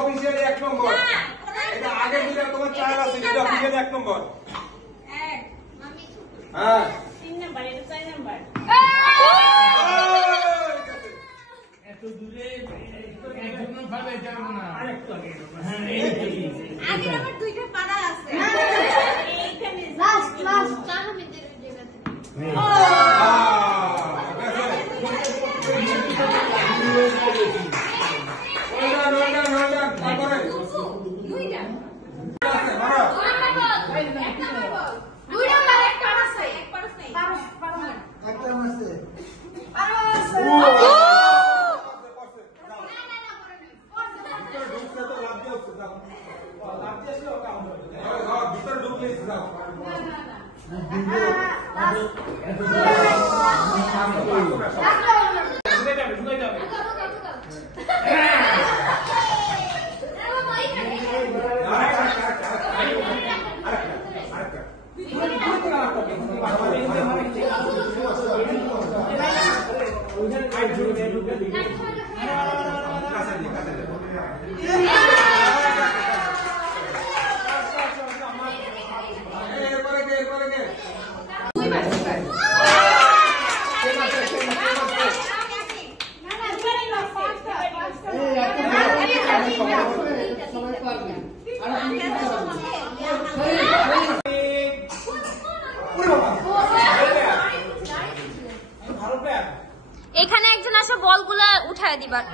Officially 1 নম্বর, এটা আগে দিলে তোমার 4 আছে, এটা অফিসিয়ালি 1 নম্বর। হ্যাঁ 3 নাম্বার, এটা 4 নাম্বার। এত দূরে একজন ভাবে যাব না, আরেকটু আগে। হ্যাঁ আগে আমার দুইটা পাড়া আছে, এইখানে লাস্ট 4 মিনিটের জায়গাতে। এখানে একজন আসে বলগুলা উঠায় দিবার।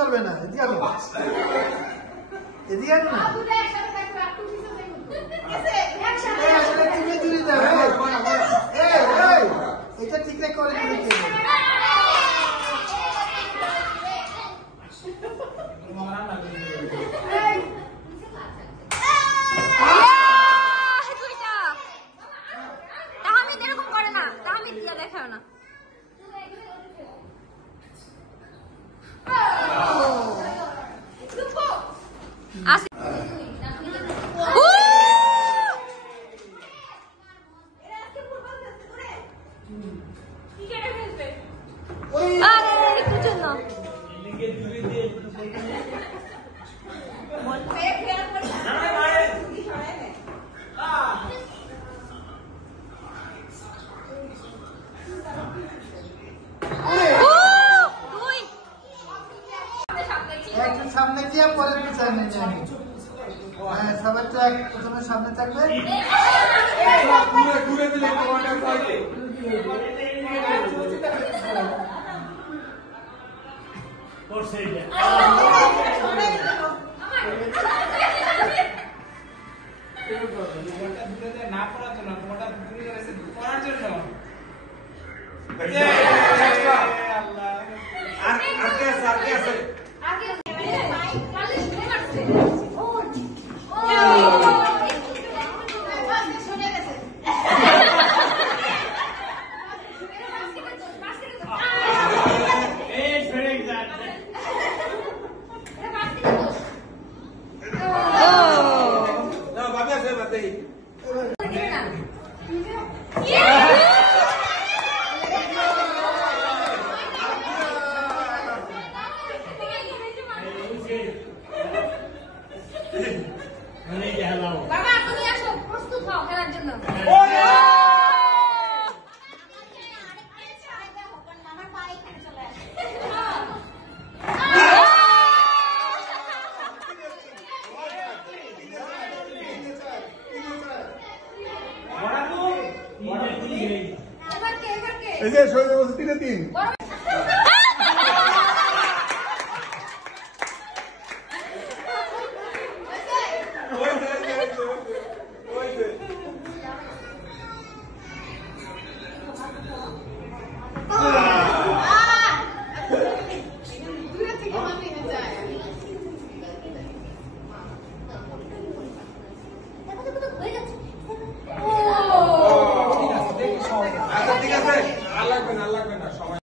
চলবে না, এদিকে না প্রথমে সামনে থাকবে। ঘুরে দিলে তোমাদের সাইডে করছে এটা না পড়ার জন্য তোমারটা দূরে গেছে পড়ার জন্য আজকে আছে আগে কালে শুনে আসছে ও শুনে গেছে এই ছেড়ে যাচ্ছে না বাবা আছে বাতেই মানে কি হলো বাবা তুমি আসো প্রস্তুত হও খেলার জন্য এবার কে এই যে শরীরে বসে 3-3 দূরে থেকে মামি যায় দেখো দেখো হয়ে যাচ্ছে আচ্ছা ঠিক আছে আর লাগবে না সময়